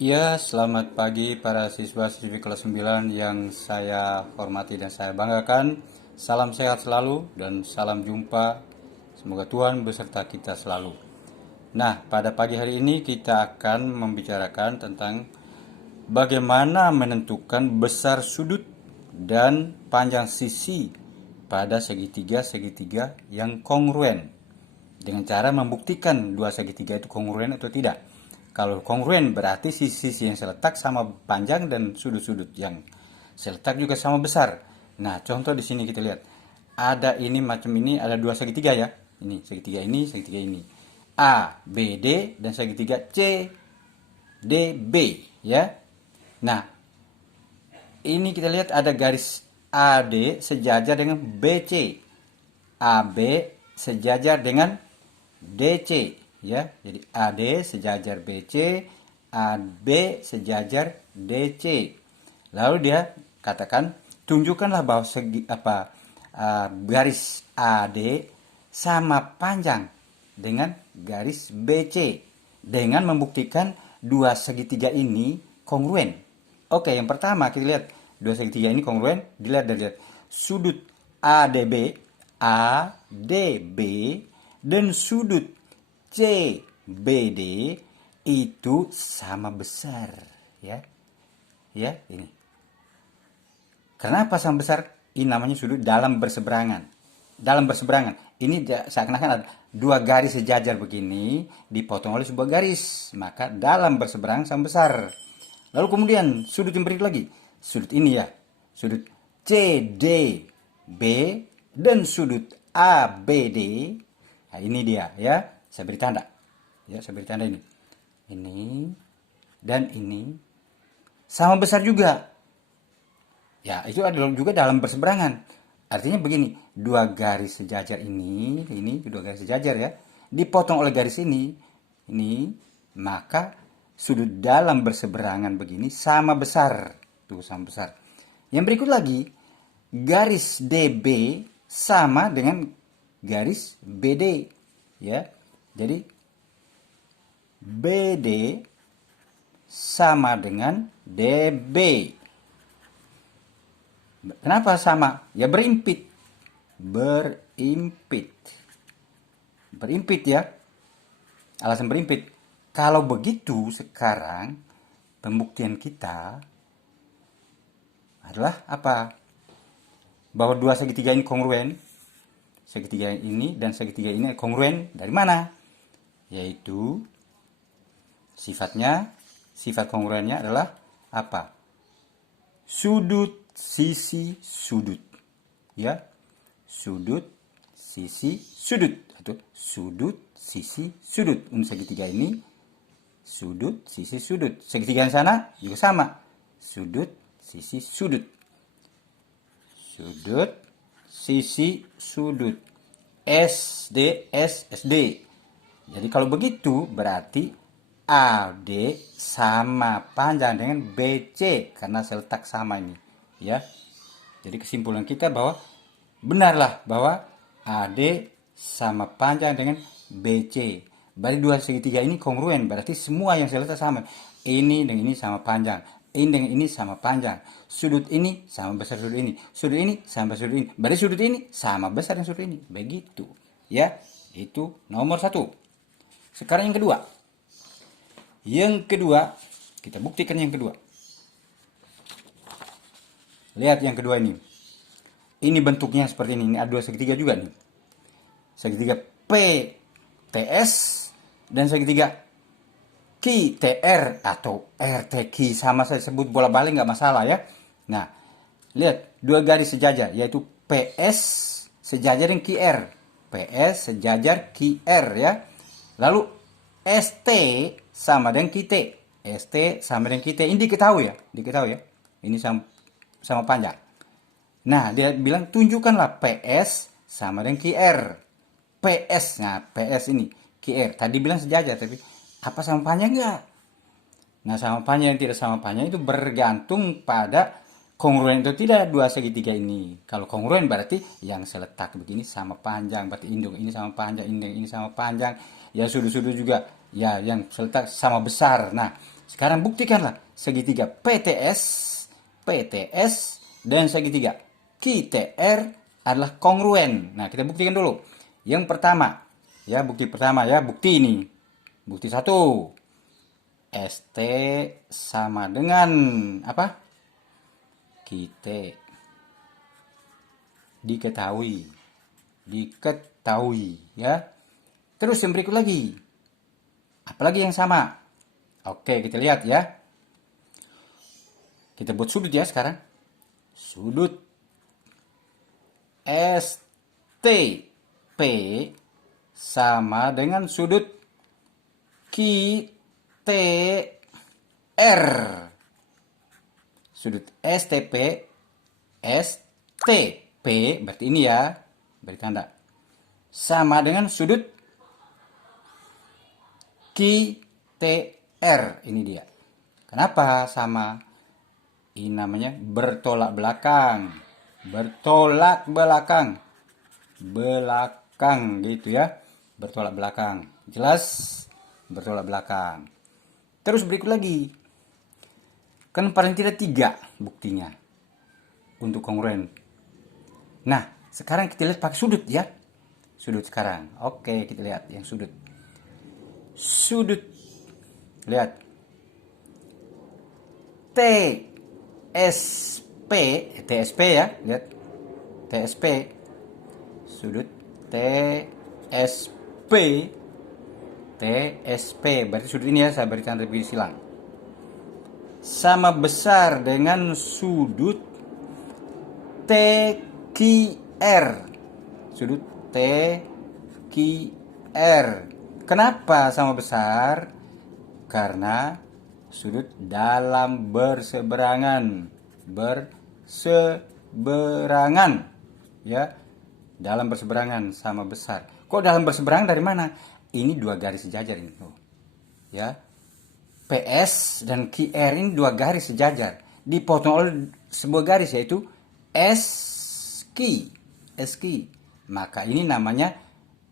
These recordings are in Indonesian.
Ya, selamat pagi para siswa-siswi kelas 9 yang saya hormati dan saya banggakan. Salam sehat selalu dan salam jumpa. Semoga Tuhan beserta kita selalu. Nah, pada pagi hari ini kita akan membicarakan tentang bagaimana menentukan besar sudut dan panjang sisi pada segitiga-segitiga yang kongruen, dengan cara membuktikan dua segitiga itu kongruen atau tidak. Kalau kongruen berarti sisi-sisi yang seletak sama panjang dan sudut-sudut yang seletak juga sama besar. Nah, contoh di sini kita lihat. Ada ini macam ini, ada dua segitiga ya. Ini segitiga ini, segitiga ini. A, B, D dan segitiga C, D, B ya. Nah, ini kita lihat ada garis AD sejajar dengan BC. AB sejajar dengan DC ya. Jadi AD sejajar BC, AB sejajar DC. Lalu dia katakan tunjukkanlah bahwa garis AD sama panjang dengan garis BC dengan membuktikan dua segitiga ini kongruen. Oke, yang pertama kita lihat dua segitiga ini kongruen, dilihat dari sudut ADB, ADB dan sudut CBD itu sama besar ya. Ya, ini. Kenapa sama besar? Ini namanya sudut dalam berseberangan. Dalam berseberangan. Ini seakan-akan ada dua garis sejajar begini dipotong oleh sebuah garis, maka dalam berseberangan sama besar. Lalu kemudian sudut yang berikut lagi. Sudut ini ya. Sudut CDB dan sudut ABD. Nah, ini dia ya. Saya beri tanda. Ya, saya beri tanda ini. Ini dan ini sama besar juga. Ya, itu adalah juga dalam berseberangan. Artinya begini, dua garis sejajar ini dua garis sejajar ya, dipotong oleh garis ini, maka sudut dalam berseberangan begini sama besar. Tuh, sama besar. Yang berikut lagi, garis DB sama dengan garis BD. Ya. Jadi BD sama dengan DB. Kenapa sama? Ya berimpit. Berimpit ya. Alasan berimpit. Kalau begitu sekarang pembuktian kita adalah apa? Bahwa dua segitiga ini kongruen. Segitiga ini dan segitiga ini kongruen dari mana? Yaitu sifat kongruennya adalah apa? Sudut sisi sudut. Ya. Sudut sisi sudut atau sudut sisi sudut. Untuk segitiga ini sudut sisi sudut. Segitiga yang sana juga sama. Sudut sisi sudut. Sudut sisi sudut. SD SD. Jadi kalau begitu berarti AD sama panjang dengan BC karena seletak sama ini, ya. Jadi kesimpulan kita bahwa benarlah bahwa AD sama panjang dengan BC. Berarti dua segitiga ini kongruen, berarti semua yang seletak sama. Ini dengan ini sama panjang, ini dengan ini sama panjang. Sudut ini sama besar sudut ini, sudut ini sama besar sudut ini. Berarti sudut ini sama besar dengan sudut ini. Begitu, ya. Itu nomor satu. Sekarang yang kedua. Yang kedua, kita buktikan yang kedua. Lihat yang kedua ini. Ini bentuknya seperti ini. Ini ada dua segitiga juga nih. Segitiga PTS dan segitiga QTR atau RTQ, sama saya sebut bola balik nggak masalah ya. Nah, lihat dua garis sejajar yaitu PS sejajar dengan QR. PS sejajar QR ya. Lalu ST sama dengan QT. ST sama dengan QT. Ini diketahui ya. Ini sama panjang. Nah, dia bilang tunjukkanlah PS sama dengan QR. PS. Nah, PS ini QR. Tadi bilang sejajar, tapi apa sama panjang enggak? Nah, sama panjang tidak sama panjang itu bergantung pada kongruen itu tidak dua segitiga ini. Kalau kongruen berarti yang seletak begini sama panjang, berarti indung ini sama panjang, indung ini sama panjang. Ya sudut-sudut juga ya yang seletak sama besar. Nah, Sekarang buktikanlah segitiga PTS dan segitiga QTR adalah kongruen. Nah, kita buktikan dulu. Yang pertama, ya bukti pertama ya, bukti ini. Bukti 1. ST sama dengan apa? QT. Diketahui ya. Terus yang berikut lagi. Apalagi yang sama? Oke, kita lihat ya. Kita buat sudut ya sekarang. Sudut STP sama dengan sudut QTR. Sudut STP berarti ini ya, beri tanda. Sama dengan sudut QTR, ini dia. Kenapa sama? Ini namanya bertolak belakang. Bertolak belakang. Belakang gitu ya. Bertolak belakang. Jelas? Bertolak belakang. Terus berikut lagi. Kan paling tidak 3 buktinya. Untuk kongruen. Nah, sekarang kita lihat pakai sudut ya. Sudut sekarang. Oke, kita lihat yang sudut. Sudut. Lihat. TSP ya, lihat. TSP. Sudut TSP berarti sudut ini ya, saya berikan lebih silang. Sama besar dengan sudut TQR. Sudut TQR. Kenapa sama besar? Karena sudut dalam berseberangan. Berseberangan. Ya. Dalam berseberangan sama besar. Kok dalam berseberangan dari mana? Ini 2 garis sejajar ini. Ya. PS dan QR ini 2 garis sejajar. Dipotong oleh sebuah garis yaitu SQ. Maka ini namanya,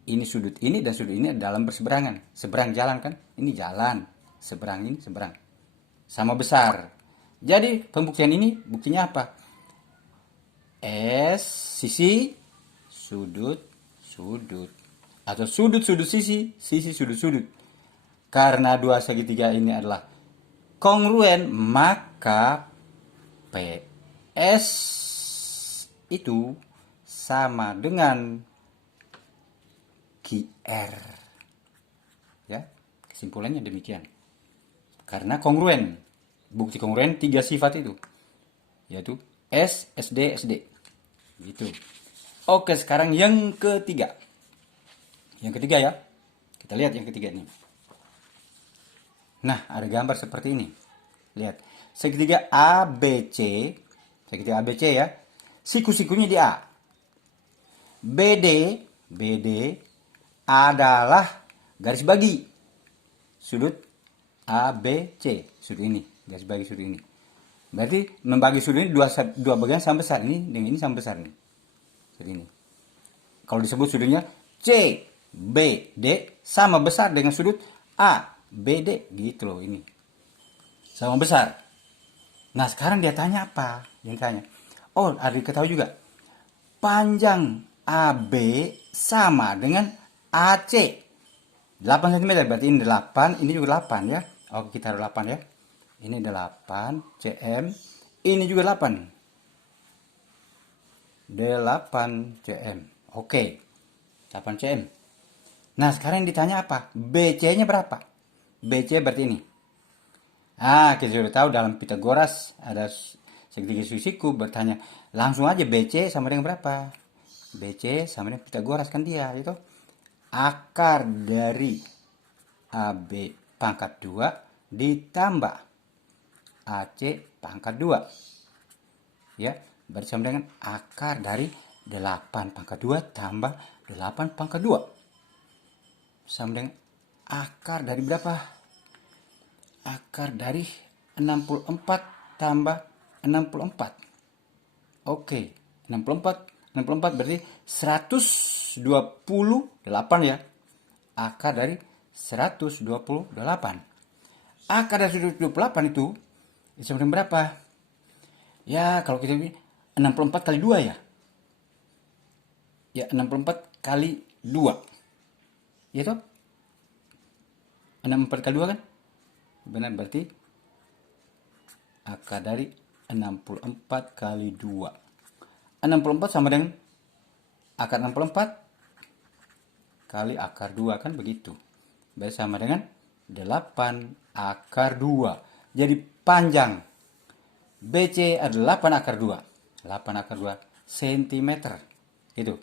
ini sudut ini dan sudut ini dalam berseberangan. Seberang jalan kan? Ini jalan. Seberang ini seberang. Sama besar. Jadi pembuktian ini buktinya apa? Sisi sudut atau sudut sisi sudut. Karena 2 segitiga ini adalah kongruen, maka PS itu sama dengan QR. Ya, kesimpulannya demikian. Karena kongruen. Bukti kongruen 3 sifat itu. Yaitu S, SD, SD. Gitu. Oke, sekarang yang ketiga. Yang ketiga ya. Kita lihat yang ketiga ini. Nah, ada gambar seperti ini. Lihat. Segitiga ABC. Segitiga ABC ya. Siku-sikunya di A. BD adalah garis bagi sudut ABC. Sudut ini. Garis bagi sudut ini. Berarti membagi sudut ini dua bagian sama besar. Ini dengan ini sama besar nih. Sudut ini. Kalau disebut sudutnya CBD sama besar dengan sudut ABD. Gitu loh ini. Sama besar. Nah sekarang dia tanya apa? Yang tanya. Oh, ada diketahui juga. Panjang AB sama dengan AC. 8 cm. Berarti ini 8. Ini juga 8 ya. Oke, kita taruh 8 ya. Ini 8 cm. Ini juga 8. 8 cm. Oke. 8 cm. Nah, sekarang ditanya apa? BC-nya berapa? BC berarti ini. Kita sudah tahu dalam Pitagoras ada segitiga siku bertanya. Langsung aja BC sama dengan berapa? BC sama dengan Pitagoras kan dia itu. Akar dari AB pangkat 2 ditambah AC pangkat 2. Ya, berarti sama dengan akar dari 8 pangkat 2 tambah 8 pangkat 2. Sama dengan akar dari berapa? Akar dari 64 tambah 64. Oke, 64 berarti 128 ya. Akar dari 128. akar dari sudut 28 itu sama dengan berapa? Ya, kalau kita bilang 64 kali 2 ya. Ya, 64 kali 2. Ya toh? 64 kali 2 kan? Benar, berarti akar dari 64 kali 2. 64 sama dengan akar 64 kali akar 2 kan begitu. Berarti sama dengan 8 akar 2. Jadi panjang BC adalah 8 akar 2. 8 akar 2 cm. Itu.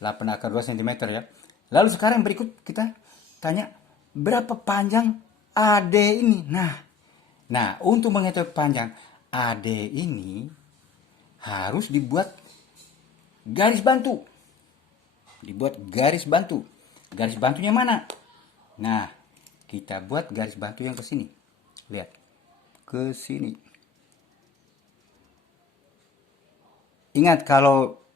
8 akar 2 cm ya. Lalu sekarang berikut kita tanya berapa panjang AD ini. Nah, untuk mengetahui panjang AD ini harus dibuat garis bantu. Dibuat garis bantu. Garis bantunya mana? Nah, kita buat garis bantu yang ke sini. Lihat. Ke sini. Ingat kalau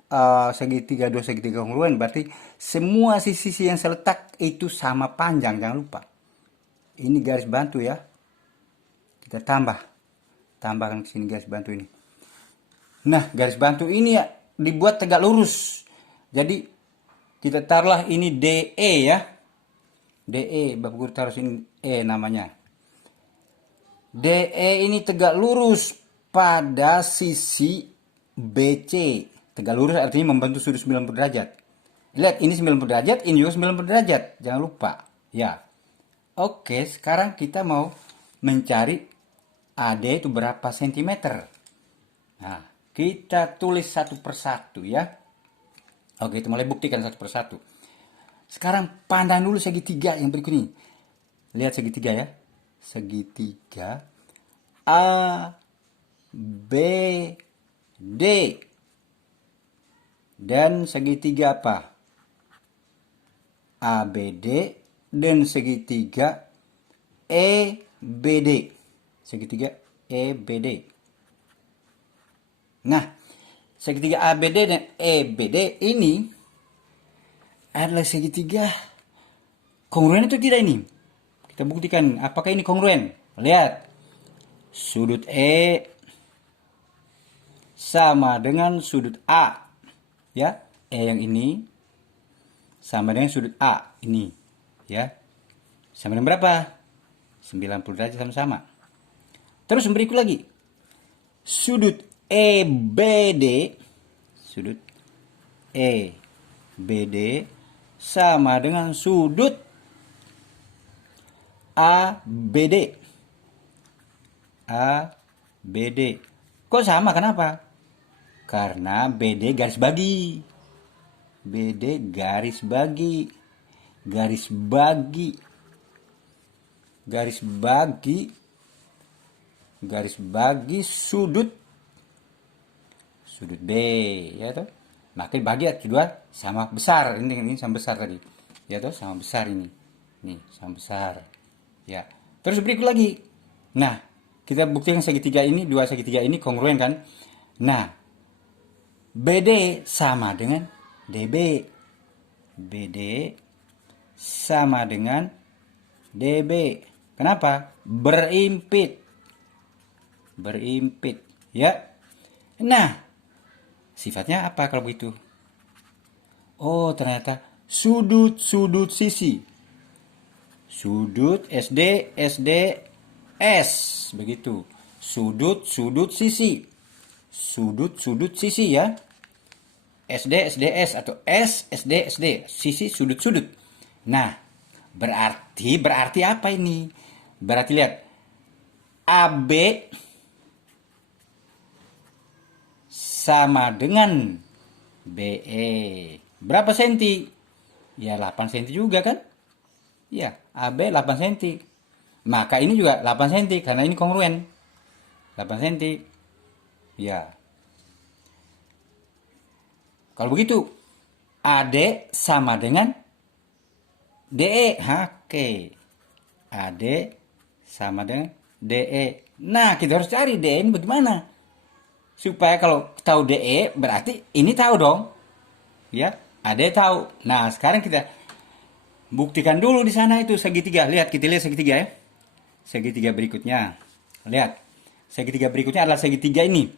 segitiga dua segitiga kongruen berarti semua sisi yang seletak itu sama panjang, jangan lupa. Ini garis bantu ya. Kita tambahkan ke sini garis bantu ini. Nah, garis bantu ini ya dibuat tegak lurus. Jadi kita taruhlah ini DE ya. DE, Bapak Guru taruh sini E namanya. DE ini tegak lurus pada sisi BC. Tegak lurus artinya membentuk sudut 90 derajat. Lihat, ini 90 derajat, ini juga 90 derajat. Jangan lupa. Ya. Oke, sekarang kita mau mencari AD itu berapa sentimeter. Nah, kita tulis satu persatu ya. Oke, kita mulai buktikan satu persatu. Sekarang pandang dulu segitiga yang berikut ini. Lihat segitiga ya. Segitiga A, B, D. Dan segitiga apa? ABD dan segitiga EBD. Segitiga EBD. Nah, segitiga ABD dan EBD ini adalah segitiga kongruen atau tidak ini? Kita buktikan apakah ini kongruen. Lihat. Sudut E sama dengan sudut A. Ya, E yang ini sama dengan sudut A ini. Ya. Sama dengan berapa? 90 derajat sama-sama. Terus berikut lagi. Sudut EBD sama dengan sudut ABD. Kok sama? Kenapa? Karena BD garis bagi. Garis bagi sudut B ya toh. Maka bagi kedua sama besar. Ini sama besar tadi. Ya toh, sama besar ini. Nih, sama besar. Ya. Terus berikut lagi. Nah, kita buktikan segitiga ini, dua segitiga ini kongruen kan? Nah, BD sama dengan DB. BD sama dengan DB. Kenapa? Berimpit. Ya. Nah, sifatnya apa kalau begitu? Oh, ternyata sudut sisi. Sudut SD, S. Begitu. Sudut sisi. Sudut sisi ya. SD, SDS atau S, SD, SD. Sisi sudut. Nah, berarti apa ini? Berarti lihat. AB sama dengan BE. Berapa senti? Ya 8 senti juga kan? Ya, AB 8 senti. Maka ini juga 8 senti karena ini kongruen. 8 senti. Ya. Kalau begitu, AD sama dengan DE. Oke. AD sama dengan DE. Nah, kita harus cari DE ini bagaimana? Supaya kalau tahu DE berarti ini tahu dong. Ya, AD tahu. Nah, sekarang kita buktikan dulu di sana itu segitiga. Kita lihat segitiga ya. segitiga berikutnya. Lihat, segitiga berikutnya adalah segitiga ini.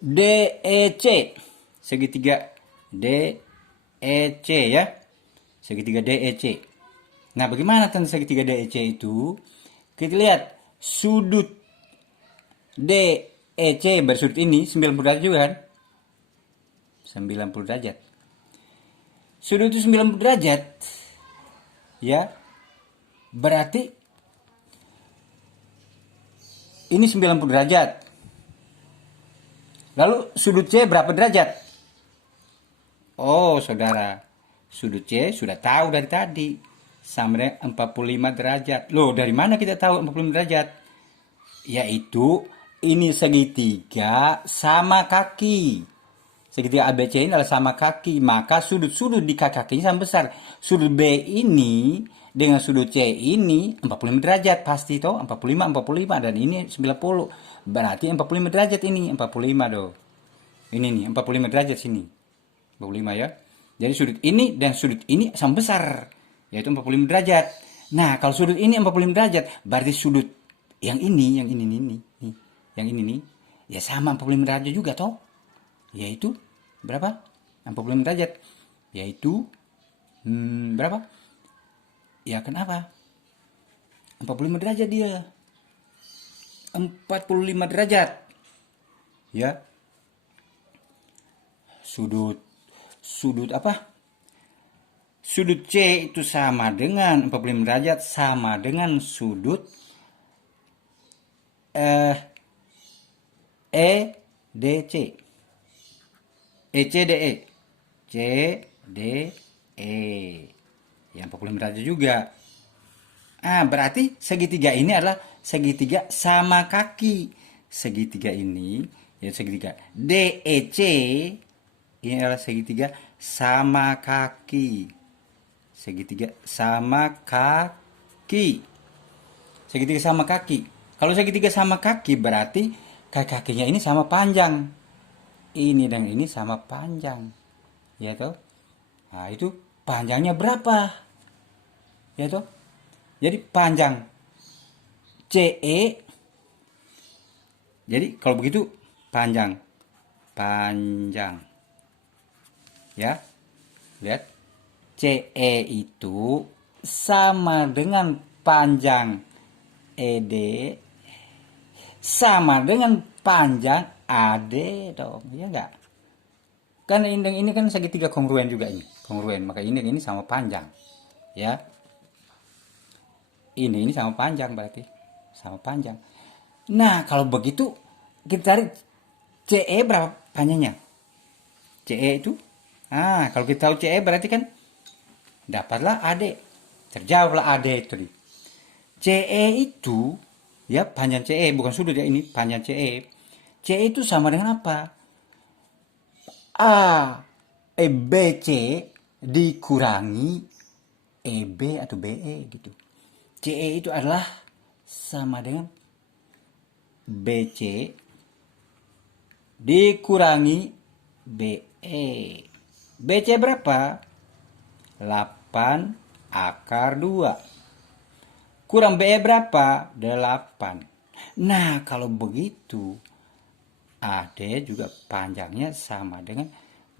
DEC. Segitiga DEC ya. Segitiga DEC. Nah, bagaimana tentang segitiga DEC itu? Kita lihat sudut DEC bersudut ini 90 derajat juga kan? 90 derajat. Sudut itu 90 derajat. Ya. Berarti ini 90 derajat. Lalu sudut C berapa derajat? Oh, saudara. Sudut C sudah tahu dari tadi. Sama dengan 45 derajat. Loh, dari mana kita tahu 45 derajat? Yaitu ini segitiga sama kaki. Segitiga ABC ini adalah sama kaki. Maka sudut-sudut di kaki-kakinya sama besar. Sudut B ini dengan sudut C ini 45 derajat pasti toh. 45 dan ini 90. Berarti 45 derajat ini. 45 doh. Ini nih 45 derajat sini. 45 ya. Jadi sudut ini dan sudut ini sama besar. Yaitu 45 derajat. Nah, kalau sudut ini 45 derajat, berarti sudut yang ini nih, yang ini nih, ya sama 45 derajat juga toh. Yaitu berapa? 45 derajat. Yaitu berapa? Ya kenapa? 45 derajat dia. 45 derajat. Ya. Sudut apa? Sudut C itu sama dengan 45 derajat sama dengan sudut EDC. ECDE. CDE. Yang 45 derajat juga. Berarti segitiga ini adalah segitiga sama kaki. Segitiga ini, yaitu segitiga DEC, ini adalah segitiga sama kaki. Segitiga sama kaki. Segitiga sama kaki. Kalau segitiga sama kaki berarti kaki-kakinya ini sama panjang. Ini dan ini sama panjang. Ya toh? Nah, itu panjangnya berapa? Ya toh? Jadi panjang CE. Jadi kalau begitu panjang. Ya. Lihat. CE itu sama dengan panjang ED sama dengan panjang AD dong, ya enggak? Kan ini kan segitiga kongruen juga ini, kongruen, maka ini sama panjang, ya. Ini sama panjang berarti, sama panjang. Nah, kalau begitu kita cari CE berapa panjangnya? CE itu, kalau kita tahu CE berarti kan dapatlah AD. Terjawablah AD itu. CE itu, ya panjang CE, bukan sudut ya ini, panjang CE. CE itu sama dengan apa? BC dikurangi EB atau BE gitu. CE itu adalah sama dengan BC dikurangi BE. BC berapa? 8 akar 2. Kurang BE berapa? 8. Nah, kalau begitu, AD juga panjangnya sama dengan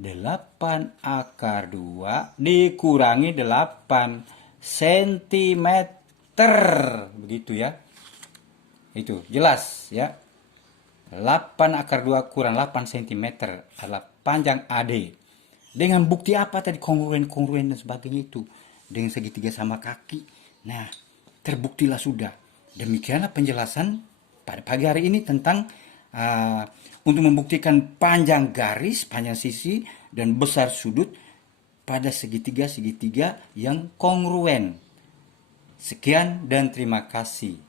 8 akar 2 dikurangi 8 cm. Begitu ya. Itu, jelas ya. 8 akar 2 kurang 8 cm adalah panjang AD. Dengan bukti apa tadi? Kongruen dan sebagainya itu. Dengan segitiga sama kaki. Nah, terbuktilah sudah. Demikianlah penjelasan pada pagi hari ini tentang untuk membuktikan panjang garis, panjang sisi, dan besar sudut pada segitiga-segitiga yang kongruen. Sekian dan terima kasih.